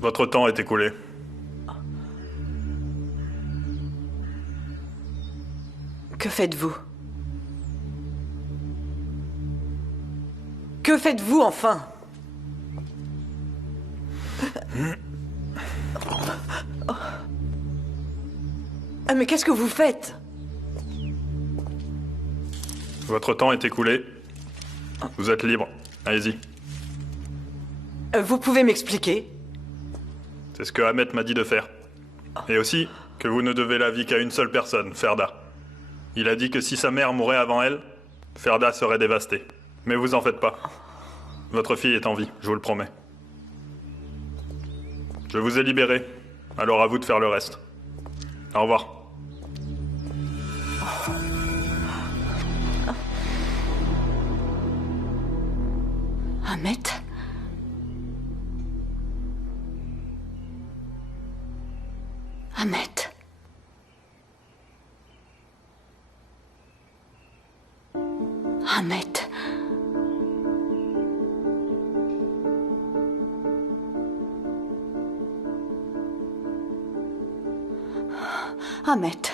Votre temps est écoulé. Que faites-vous? Que faites-vous, enfin? Ah, mais qu'est-ce que vous faites? Votre temps est écoulé. Vous êtes libre. Allez-y. Vous pouvez m'expliquer? C'est ce que Ahmet m'a dit de faire. Et aussi, que vous ne devez la vie qu'à une seule personne, Ferda. Il a dit que si sa mère mourait avant elle, Ferda serait dévastée. Mais vous en faites pas. Votre fille est en vie, je vous le promets. Je vous ai libéré, alors à vous de faire le reste. Au revoir. Ahmet? Ahmet? Ahmet? Ahmet?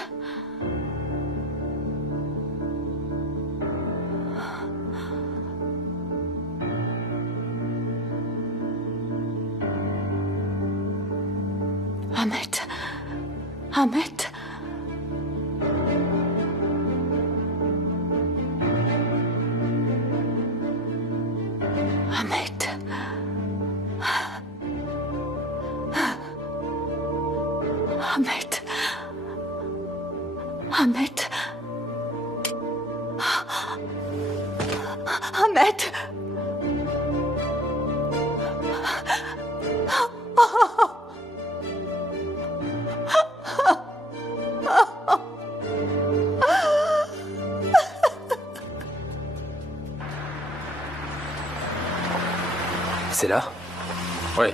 Ahmet? Ahmet? Ahmet? Ahmet? Ahmet? Ahmet? C'est là? Oui.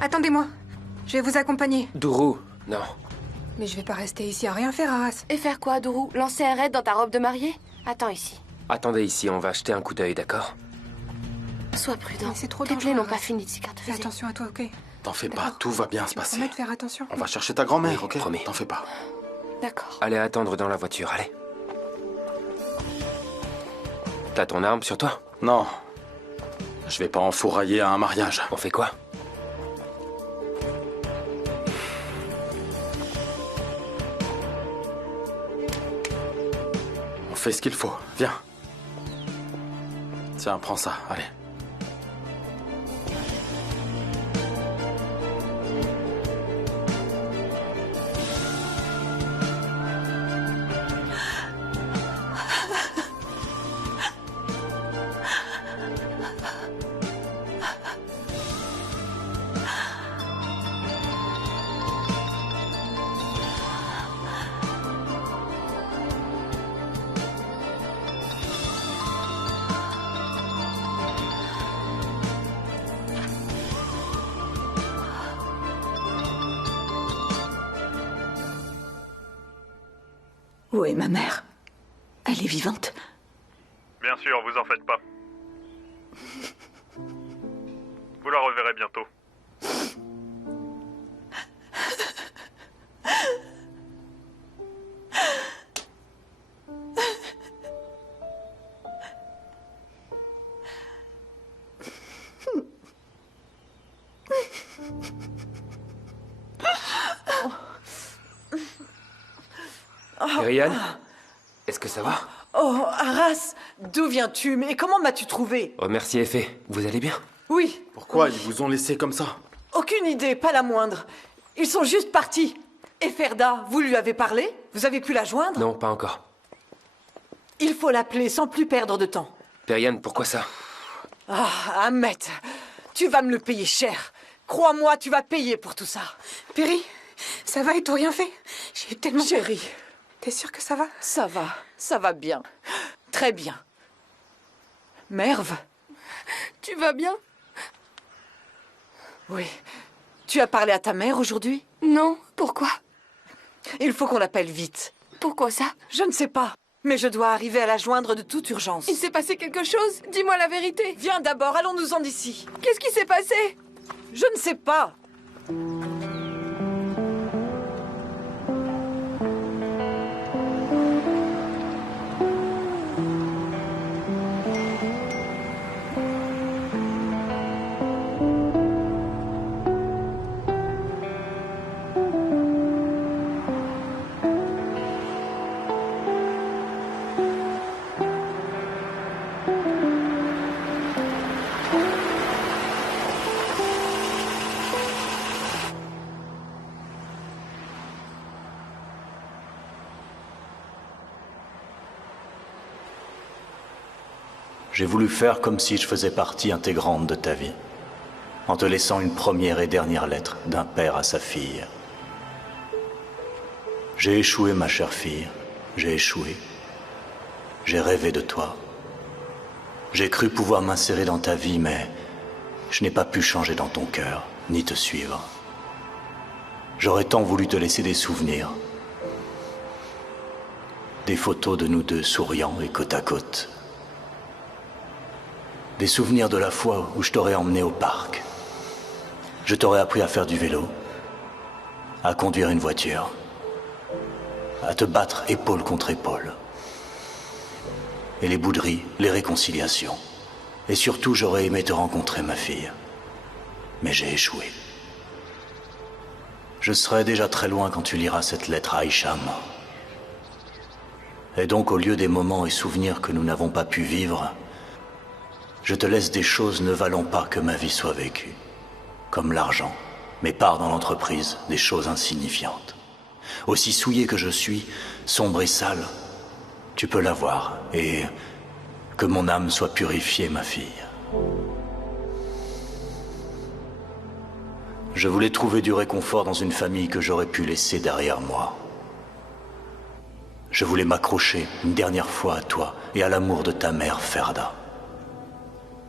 Attendez-moi. Je vais vous accompagner. Dourou, non. Mais je vais pas rester ici à rien faire, Arras. Et faire quoi, Dourou? Lancer un raid dans ta robe de mariée? Attends ici. Attendez ici, on va jeter un coup d'œil, d'accord? Sois prudent. Mais c'est trop Tes dangereux, plaies n'ont Arras. pas fini de Fais cicatriser. attention à toi, ok? T'en fais pas, D'accord. tout va bien se Tu me passer. promets de faire attention. On va chercher ta grand-mère, Oui, ok? promis. T'en fais pas. D'accord. Allez attendre dans la voiture, allez. T'as ton arme sur toi? Non. Je vais pas enfourailler à un mariage. On fait quoi? On fait ce qu'il faut. Viens. Tiens, prends ça, allez. Où est ma mère? Elle est vivante? Bien sûr, vous en faites pas. Vous la reverrez bientôt. Ryan? Est-ce que ça va? Oh, Arras, d'où viens-tu? Mais comment m'as-tu trouvé? Oh, merci est fait. Vous allez bien? Oui, Pourquoi ils vous ont laissé comme ça? aucune idée, pas la moindre. Ils sont juste partis. Et Ferda, vous lui avez parlé? Vous avez pu la joindre? Non, pas encore. Il faut l'appeler sans plus perdre de temps. Periane, pourquoi ça? Ah, Ahmet, tu vas me le payer cher. Crois-moi, tu vas payer pour tout ça. Perry, ça va, ils t'ont rien fait? J'ai eu tellement... Chérie, T'es sûre que ça va? ça va bien. Très bien. Merve? Tu vas bien? Oui, Tu as parlé à ta mère aujourd'hui? Non, pourquoi? Il faut qu'on l'appelle vite. Pourquoi ça? Je ne sais pas, mais je dois arriver à la joindre de toute urgence. Il s'est passé quelque chose? Dis-moi la vérité. Viens d'abord, allons-nous-en d'ici. Qu'est-ce qui s'est passé? Je ne sais pas. J'ai voulu faire comme si je faisais partie intégrante de ta vie, en te laissant une première et dernière lettre d'un père à sa fille. J'ai échoué, ma chère fille, j'ai échoué. J'ai rêvé de toi. J'ai cru pouvoir m'insérer dans ta vie, mais je n'ai pas pu changer dans ton cœur, ni te suivre. J'aurais tant voulu te laisser des souvenirs, des photos de nous deux souriants et côte à côte. Des souvenirs de la fois où je t'aurais emmené au parc. Je t'aurais appris à faire du vélo, à conduire une voiture, à te battre épaule contre épaule. Et les bouderies, les réconciliations. Et surtout, j'aurais aimé te rencontrer, ma fille. Mais j'ai échoué. Je serai déjà très loin quand tu liras cette lettre à Hicham. Et donc, au lieu des moments et souvenirs que nous n'avons pas pu vivre, je te laisse des choses ne valant pas que ma vie soit vécue. Comme l'argent, mes parts dans l'entreprise, des choses insignifiantes. Aussi souillé que je suis, sombre et sale, tu peux l'avoir. Et que mon âme soit purifiée, ma fille. Je voulais trouver du réconfort dans une famille que j'aurais pu laisser derrière moi. Je voulais m'accrocher une dernière fois à toi et à l'amour de ta mère, Ferda.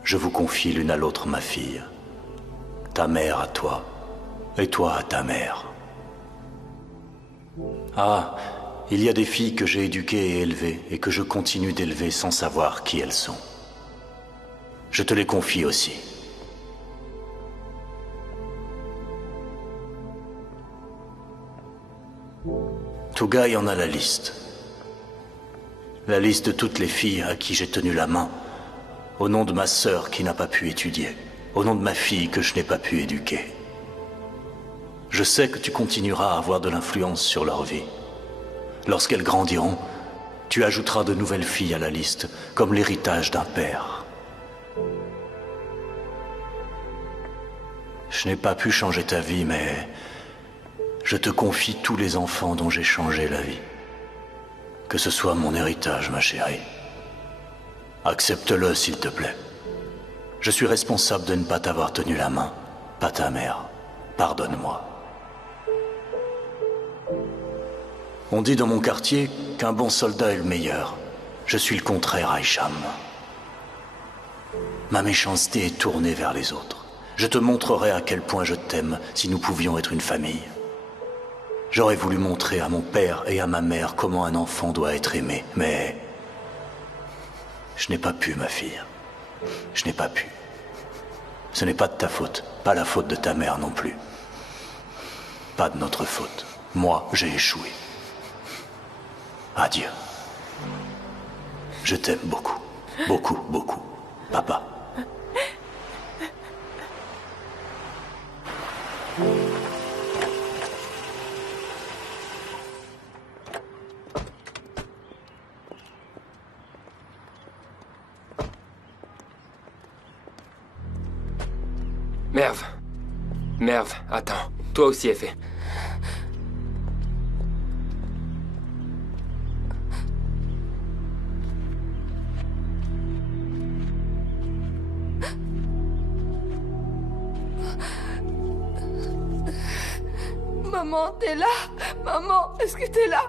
Je vous confie l'une à l'autre, ma fille. Ta mère à toi, et toi à ta mère. Ah, il y a des filles que j'ai éduquées et élevées, et que je continue d'élever sans savoir qui elles sont. Je te les confie aussi. Tougaï en a la liste. La liste de toutes les filles à qui j'ai tenu la main, au nom de ma sœur qui n'a pas pu étudier, au nom de ma fille que je n'ai pas pu éduquer. Je sais que tu continueras à avoir de l'influence sur leur vie. Lorsqu'elles grandiront, tu ajouteras de nouvelles filles à la liste, comme l'héritage d'un père. Je n'ai pas pu changer ta vie, mais je te confie tous les enfants dont j'ai changé la vie. Que ce soit mon héritage, ma chérie. Accepte-le, s'il te plaît. Je suis responsable de ne pas t'avoir tenu la main, pas ta mère. Pardonne-moi. On dit dans mon quartier qu'un bon soldat est le meilleur. Je suis le contraire, Hicham. Ma méchanceté est tournée vers les autres. Je te montrerai à quel point je t'aime si nous pouvions être une famille. J'aurais voulu montrer à mon père et à ma mère comment un enfant doit être aimé, mais je n'ai pas pu, ma fille. Je n'ai pas pu. Ce n'est pas de ta faute, pas la faute de ta mère non plus. Pas de notre faute. Moi, j'ai échoué. Adieu. Je t'aime beaucoup. Beaucoup, beaucoup. Papa. Merv. Merv, attends. Toi aussi, Effet. Maman, t'es là? Maman, est-ce que t'es là?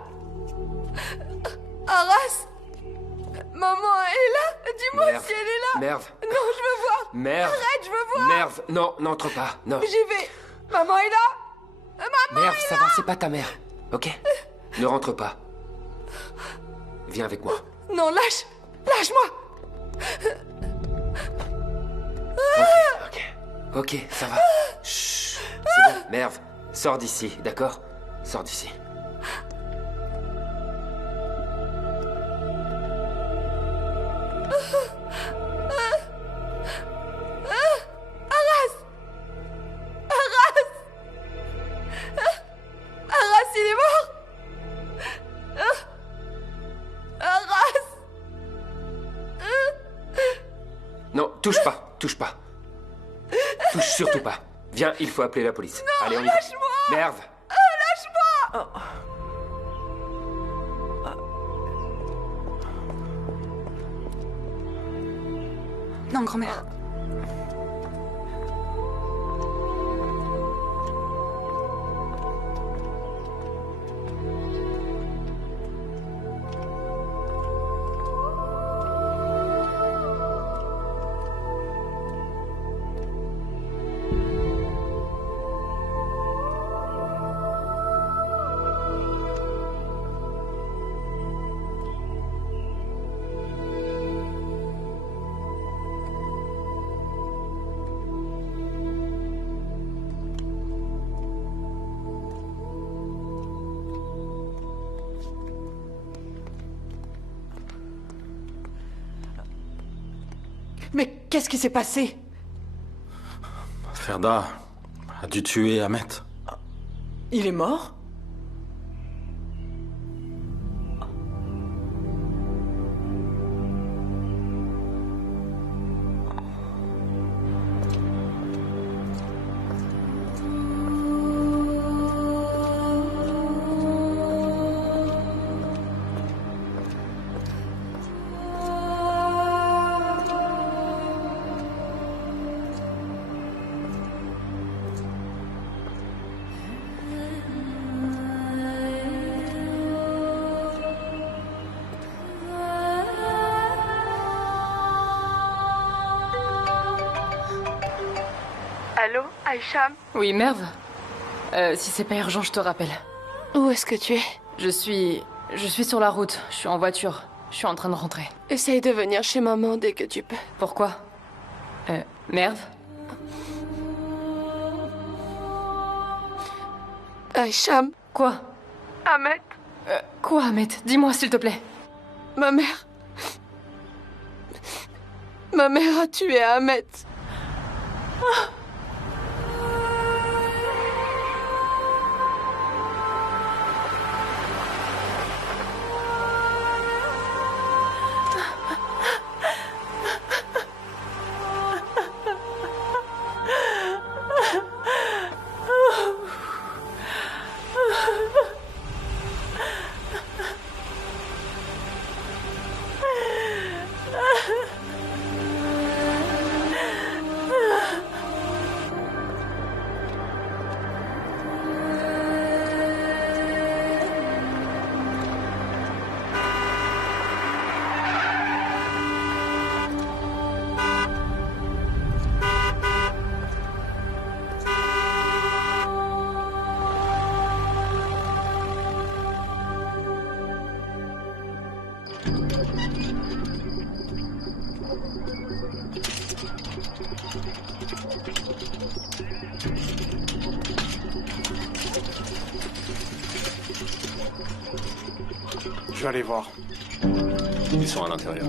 Arras? Maman, elle est là? Dis-moi Merv. si elle est là. Merv. Non, je veux voir. Merv. Arrête, je veux voir. Merv. Non, n'entre pas. Non. J'y vais. Maman est là! Merde, ça va, c'est pas ta mère. Ok? Ne rentre pas. Viens avec moi. Non, lâche-moi! Ok, ça va. Chut. C'est bon. Merve, sors d'ici, d'accord? Sors d'ici. Arras, il est mort! Arras! Non, touche pas, touche pas. Touche surtout pas. Viens, il faut appeler la police. Non, allez, on y va. lâche-moi! Merve! Lâche-moi! Non, grand-mère. Mais qu'est-ce qui s'est passé? Ferda a dû tuer Ahmet. Il est mort? Allô, Aïcham? Oui, Merve. Si c'est pas urgent, je te rappelle. Où est-ce que tu es? Je suis sur la route. Je suis en voiture. Je suis en train de rentrer. Essaye de venir chez maman dès que tu peux. Pourquoi? Merve? Aïcham? Quoi? Ahmet? Quoi, Ahmet? Dis-moi, s'il te plaît. Ma mère... Ma mère a tué Ahmet. Je vais aller voir. Ils sont à l'intérieur.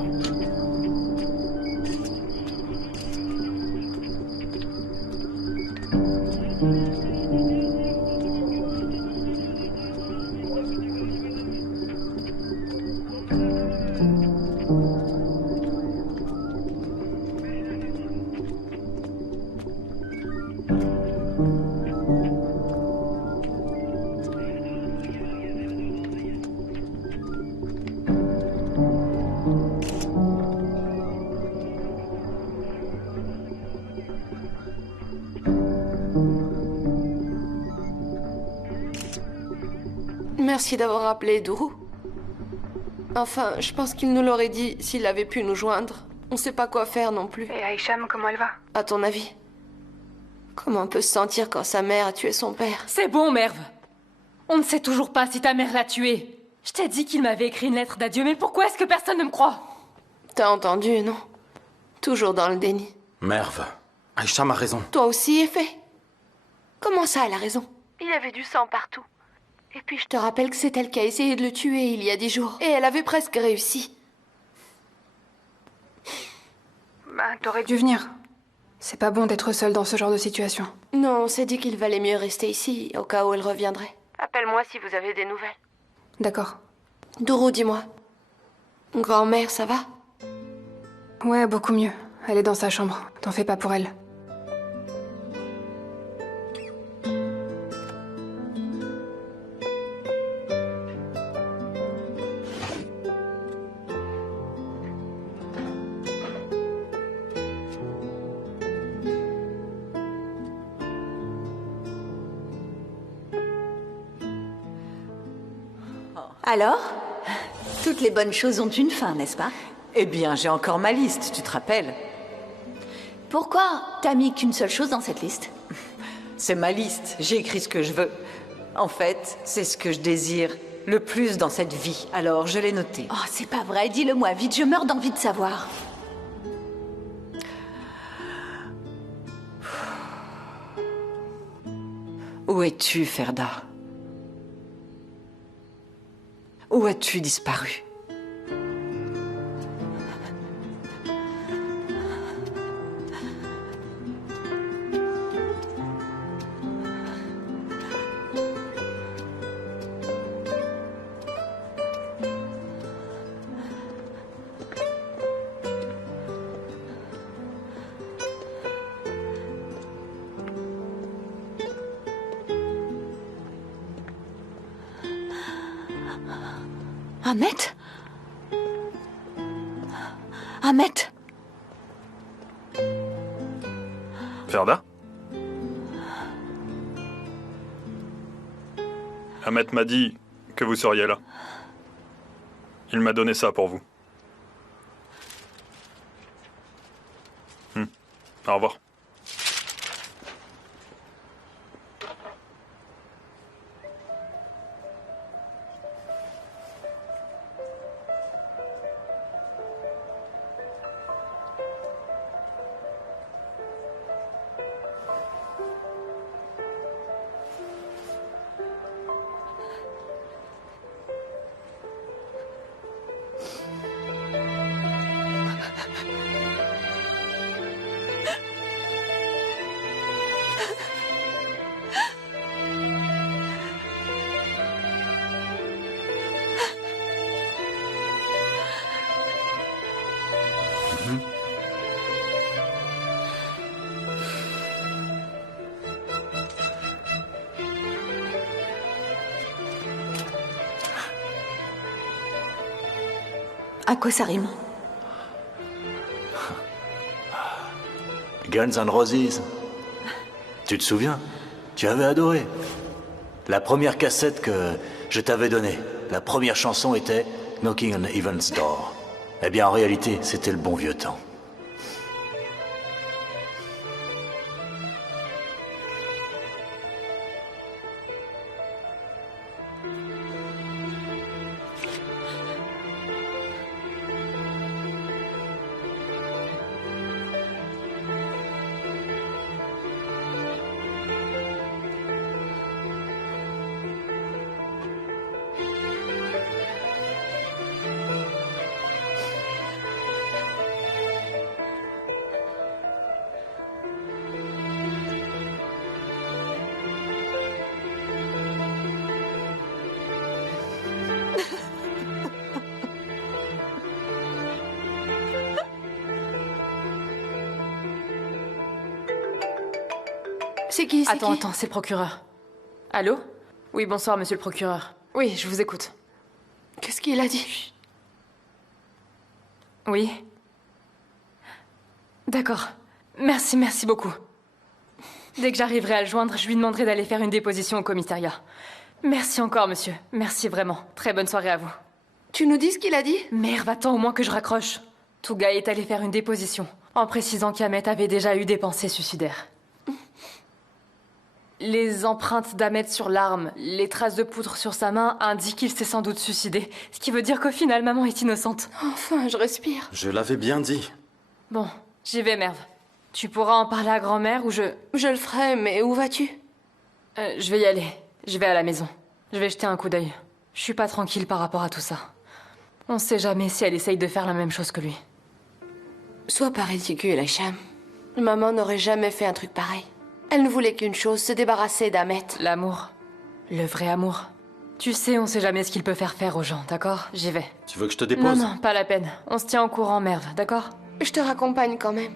Merci d'avoir appelé Dourou. Enfin, je pense qu'il nous l'aurait dit s'il avait pu nous joindre. On sait pas quoi faire non plus. Et Aïcham, comment elle va? À ton avis? Comment on peut se sentir quand sa mère a tué son père? C'est bon, Merve. On ne sait toujours pas si ta mère l'a tué. Je t'ai dit qu'il m'avait écrit une lettre d'adieu, mais pourquoi est-ce que personne ne me croit? T'as entendu, non? Toujours dans le déni. Merve, Aïcha m'a raison. Toi aussi, Effet? Comment ça, elle a raison? Il y avait du sang partout. Et puis je te rappelle que c'est elle qui a essayé de le tuer il y a 10 jours. Et elle avait presque réussi. Bah, t'aurais dû venir. C'est pas bon d'être seule dans ce genre de situation. Non, on s'est dit qu'il valait mieux rester ici, au cas où elle reviendrait. Appelle-moi si vous avez des nouvelles. D'accord. Dourou, dis-moi. Grand-mère, ça va? Ouais, beaucoup mieux. Elle est dans sa chambre. T'en fais pas pour elle. Alors? Toutes les bonnes choses ont une fin, n'est-ce pas? Eh bien, j'ai encore ma liste, tu te rappelles? Pourquoi t'as mis qu'une seule chose dans cette liste? C'est ma liste, j'ai écrit ce que je veux. En fait, c'est ce que je désire le plus dans cette vie, alors je l'ai noté. Oh, c'est pas vrai, dis-le-moi vite, je meurs d'envie de savoir. Où es-tu, Ferda? Où as-tu disparu? Ahmet? Ahmet? Ferda? Ahmet m'a dit que vous seriez là. Il m'a donné ça pour vous. Au revoir. À quoi ça rime? Guns N' Roses. Tu te souviens? Tu avais adoré. La première cassette que je t'avais donnée, la première chanson était Knocking on Heaven's Door. Eh bien, en réalité, c'était le bon vieux temps. C'est qui? Attends, c'est le procureur. Allô? Oui, bonsoir, monsieur le procureur. Oui, je vous écoute. Qu'est-ce qu'il a dit? Oui. D'accord. Merci beaucoup. Dès que j'arriverai à le joindre, je lui demanderai d'aller faire une déposition au commissariat. Merci encore, monsieur. Merci vraiment. Très bonne soirée à vous. Tu nous dis ce qu'il a dit? Merde, attends au moins que je raccroche. Touga est allé faire une déposition, en précisant qu'Ahmet avait déjà eu des pensées suicidaires. Les empreintes d'Ahmed sur l'arme, les traces de poudre sur sa main indiquent qu'il s'est sans doute suicidé. Ce qui veut dire qu'au final, maman est innocente. Enfin, je respire. Je l'avais bien dit. Bon, j'y vais, Merve. Tu pourras en parler à grand-mère ou je... Je le ferai, mais où vas-tu? Je vais y aller. Je vais à la maison. Je vais jeter un coup d'œil. Je suis pas tranquille par rapport à tout ça. On sait jamais si elle essaye de faire la même chose que lui. Sois pas ridicule, Hicham. Maman n'aurait jamais fait un truc pareil. Elle ne voulait qu'une chose, se débarrasser d'Ahmed. L'amour. Le vrai amour. Tu sais, on sait jamais ce qu'il peut faire aux gens, d'accord? J'y vais. Tu veux que je te dépose? Non, pas la peine. On se tient au courant, Merve, d'accord? Je te raccompagne quand même.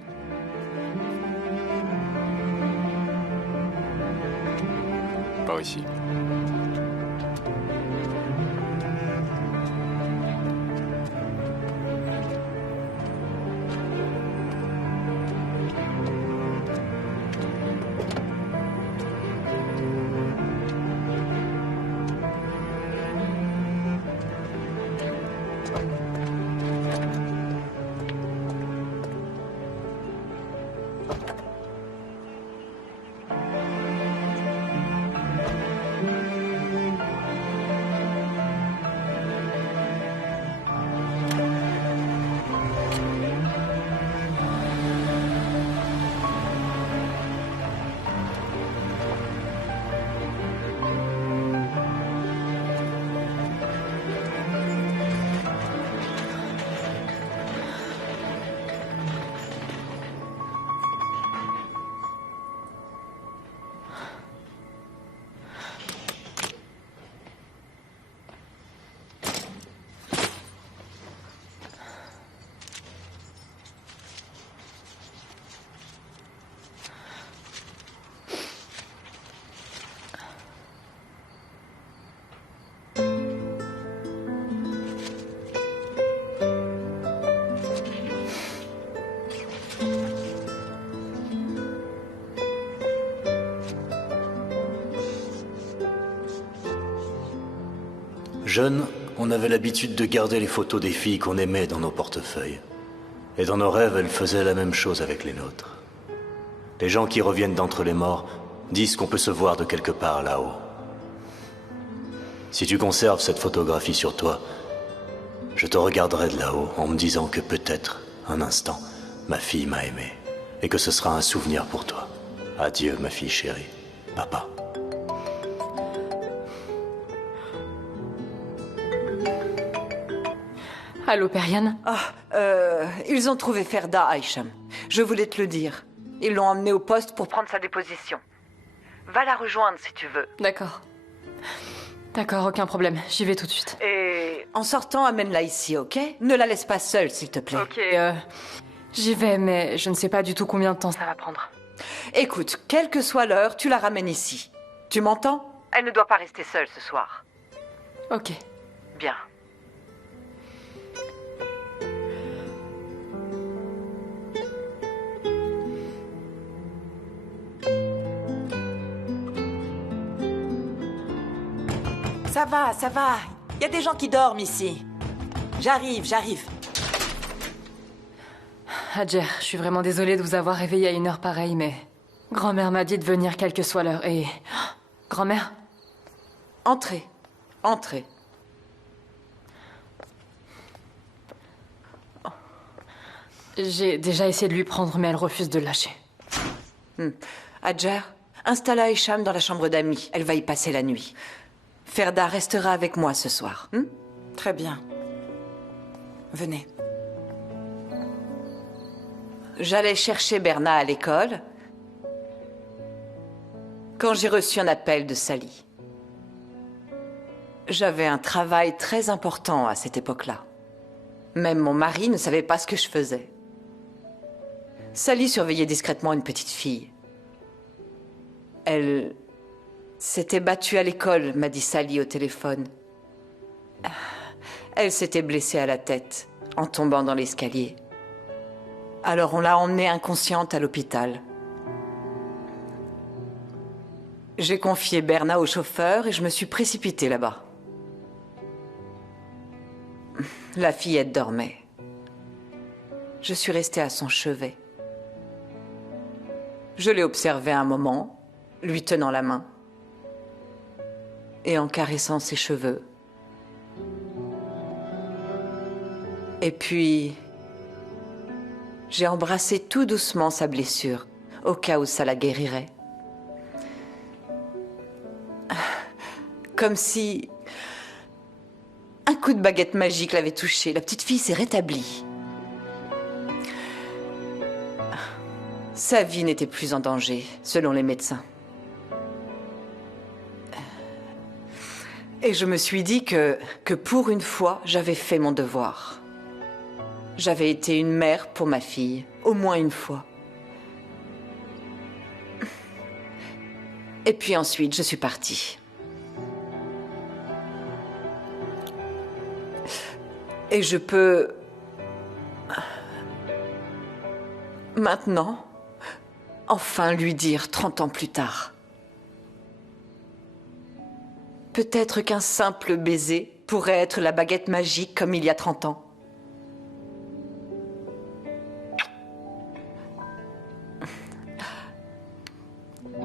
Par ici. Jeunes, on avait l'habitude de garder les photos des filles qu'on aimait dans nos portefeuilles. Et dans nos rêves, elles faisaient la même chose avec les nôtres. Les gens qui reviennent d'entre les morts disent qu'on peut se voir de quelque part là-haut. Si tu conserves cette photographie sur toi, je te regarderai de là-haut en me disant que peut-être, un instant, ma fille m'a aimé. Et que ce sera un souvenir pour toi. Adieu, ma fille chérie. Papa. Allô, Periane? Ils ont trouvé Ferda, Hicham. Je voulais te le dire. Ils l'ont emmenée au poste pour prendre sa déposition. Va la rejoindre si tu veux. D'accord. D'accord, aucun problème. J'y vais tout de suite. Et en sortant, amène-la ici, ok? Ne la laisse pas seule, s'il te plaît. Ok, j'y vais, mais je ne sais pas du tout combien de temps ça va prendre. Écoute, quelle que soit l'heure, tu la ramènes ici. Tu m'entends? Elle ne doit pas rester seule ce soir. Ok. Bien. Ça va. Il y a des gens qui dorment ici. J'arrive. Hadjer, je suis vraiment désolée de vous avoir réveillé à une heure pareille, mais... Grand-mère m'a dit de venir quelle que soit l'heure, et... Grand-mère? Entrez. J'ai déjà essayé de lui prendre, mais elle refuse de le lâcher. Hadjer, installe Hicham dans la chambre d'amis. Elle va y passer la nuit. Ferda restera avec moi ce soir. Très bien. Venez. J'allais chercher Berna à l'école quand j'ai reçu un appel de Sally. J'avais un travail très important à cette époque-là. Même mon mari ne savait pas ce que je faisais. Sally surveillait discrètement une petite fille. Elle s'était battue à l'école, m'a dit Sally au téléphone. Elle s'était blessée à la tête en tombant dans l'escalier. Alors on l'a emmenée inconsciente à l'hôpital. J'ai confié Berna au chauffeur et je me suis précipitée là-bas. La fillette dormait. Je suis restée à son chevet. Je l'ai observée un moment. lui tenant la main et en caressant ses cheveux. Et puis, j'ai embrassé tout doucement sa blessure, au cas où ça la guérirait. Comme si un coup de baguette magique l'avait touchée. La petite fille s'est rétablie. Sa vie n'était plus en danger, selon les médecins. Et je me suis dit que pour une fois, j'avais fait mon devoir. J'avais été une mère pour ma fille, au moins une fois. Et puis ensuite, je suis partie. Et je peux... maintenant, enfin lui dire 30 ans plus tard. Peut-être qu'un simple baiser pourrait être la baguette magique comme il y a 30 ans.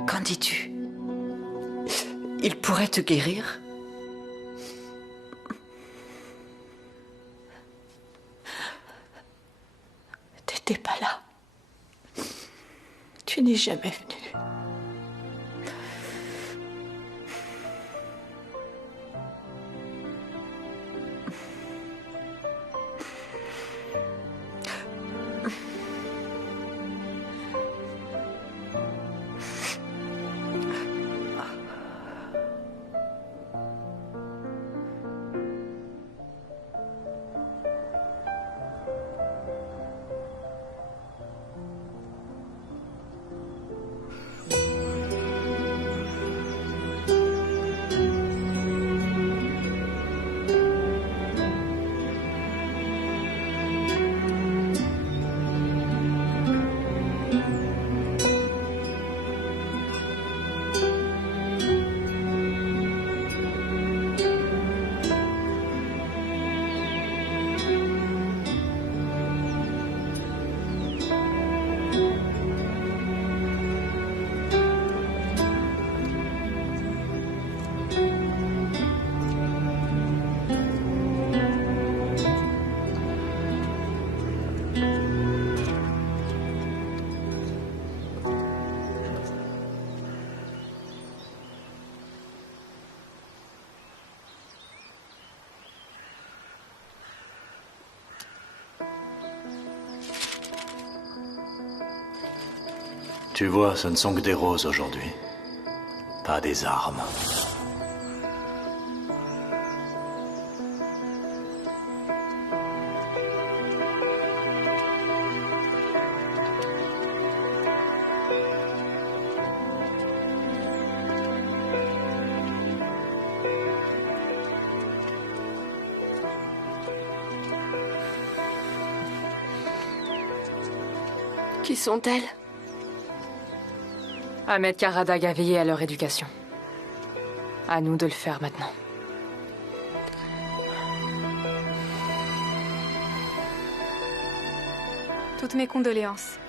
Qu'en dis-tu? Il pourrait te guérir? T'étais pas là. Tu n'es jamais venu. Tu vois, ce ne sont que des roses aujourd'hui, pas des armes. Qui sont-elles? Ahmed Karadag a veillé à leur éducation. À nous de le faire maintenant. Toutes mes condoléances.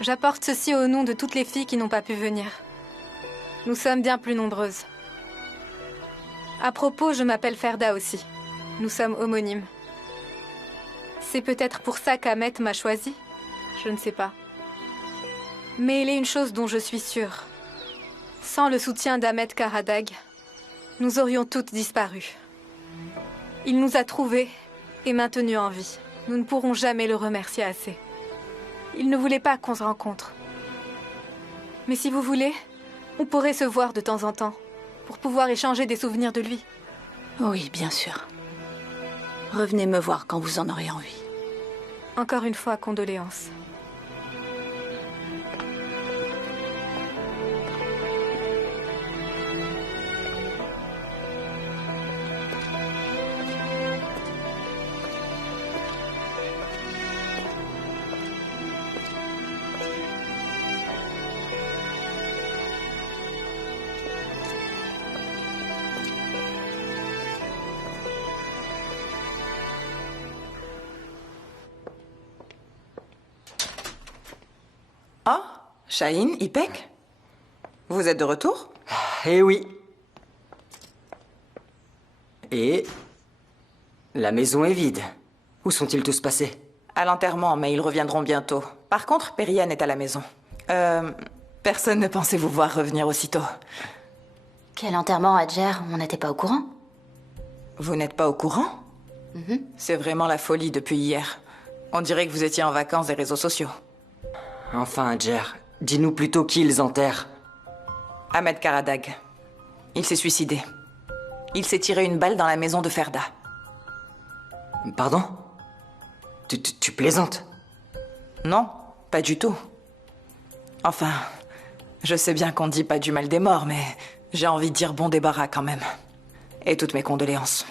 J'apporte ceci au nom de toutes les filles qui n'ont pas pu venir. Nous sommes bien plus nombreuses. À propos, je m'appelle Ferda aussi. Nous sommes homonymes. C'est peut-être pour ça qu'Ahmet m'a choisi. Je ne sais pas. Mais il est une chose dont je suis sûre. Sans le soutien d'Ahmed Karadag, nous aurions toutes disparu. Il nous a trouvés et maintenus en vie. Nous ne pourrons jamais le remercier assez. Il ne voulait pas qu'on se rencontre. Mais si vous voulez, on pourrait se voir de temps en temps, pour pouvoir échanger des souvenirs de lui. Oui, bien sûr. Revenez me voir quand vous en aurez envie. Encore une fois, condoléances. Ah, Shaheen, Ipek? Vous êtes de retour? Eh oui. Et... la maison est vide. Où sont-ils tous passés? À l'enterrement, mais ils reviendront bientôt. Par contre, Perianne est à la maison. Personne ne pensait vous voir revenir aussitôt. Quel enterrement, Adjer? On n'était pas au courant? Vous n'êtes pas au courant? C'est vraiment la folie depuis hier. On dirait que vous étiez en vacances des réseaux sociaux. Enfin, Adjer, dis-nous plutôt qui ils enterrent. Ahmed Karadag. Il s'est suicidé. Il s'est tiré une balle dans la maison de Ferda. Pardon? Tu plaisantes? Non, pas du tout. Enfin, je sais bien qu'on dit pas du mal des morts, mais j'ai envie de dire bon débarras quand même. Et toutes mes condoléances.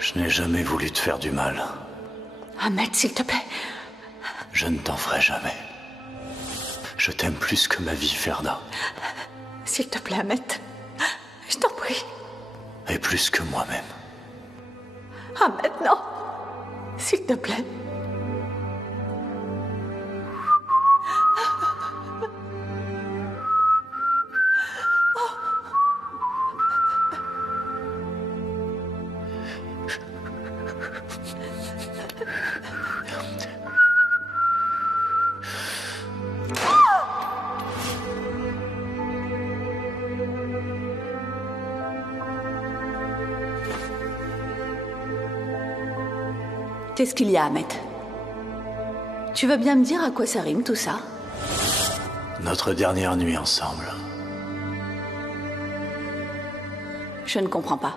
Je n'ai jamais voulu te faire du mal. Ahmed, s'il te plaît. Je ne t'en ferai jamais. Je t'aime plus que ma vie, Ferda. S'il te plaît, Ahmed. Je t'en prie. Et plus que moi-même. Ahmed, non. S'il te plaît. Qu'est-ce qu'il y a, Ahmed? Tu veux bien me dire à quoi ça rime tout ça? Notre dernière nuit ensemble. Je ne comprends pas.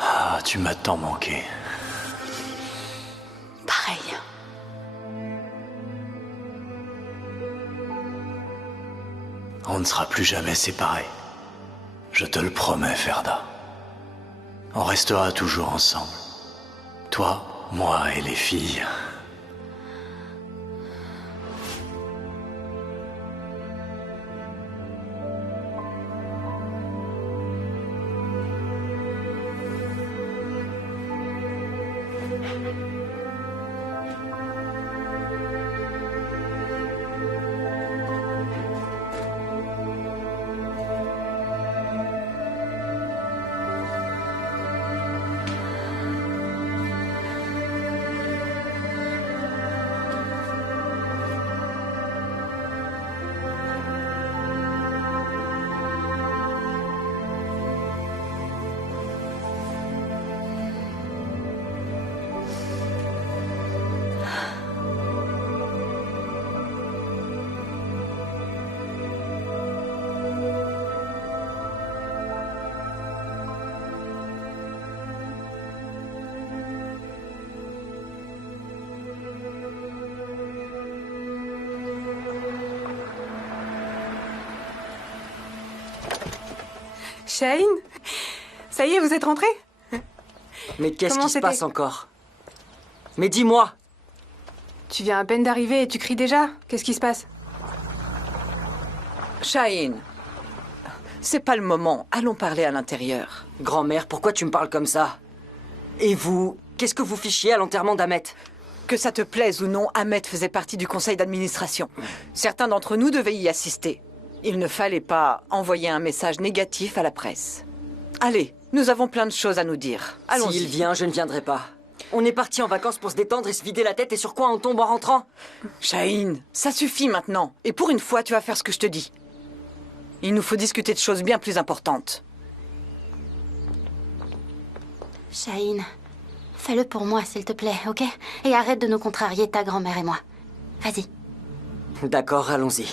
Ah, tu m'as tant manqué. Pareil. On ne sera plus jamais séparés. Je te le promets, Ferda. On restera toujours ensemble. Toi, moi et les filles. Shane? Ça y est, vous êtes rentré? Mais qu'est-ce Comment qui se c'était? passe encore? Mais dis-moi! Tu viens à peine d'arriver et tu cries déjà? Qu'est-ce qui se passe? Shaheen, c'est pas le moment. Allons parler à l'intérieur. Grand-mère, pourquoi tu me parles comme ça? Et vous, qu'est-ce que vous fichiez à l'enterrement d'Ahmet? Que ça te plaise ou non, Ahmet faisait partie du conseil d'administration. Certains d'entre nous devaient y assister. Il ne fallait pas envoyer un message négatif à la presse. Allez, nous avons plein de choses à nous dire. Allons-y. S'il vient, je ne viendrai pas. On est parti en vacances pour se détendre et se vider la tête, et sur quoi on tombe en rentrant? Shaheen, ça suffit maintenant. Et pour une fois, tu vas faire ce que je te dis. Il nous faut discuter de choses bien plus importantes. Shaheen, fais-le pour moi, s'il te plaît, ok? Et arrête de nous contrarier, ta grand-mère et moi. Vas-y. D'accord, allons-y.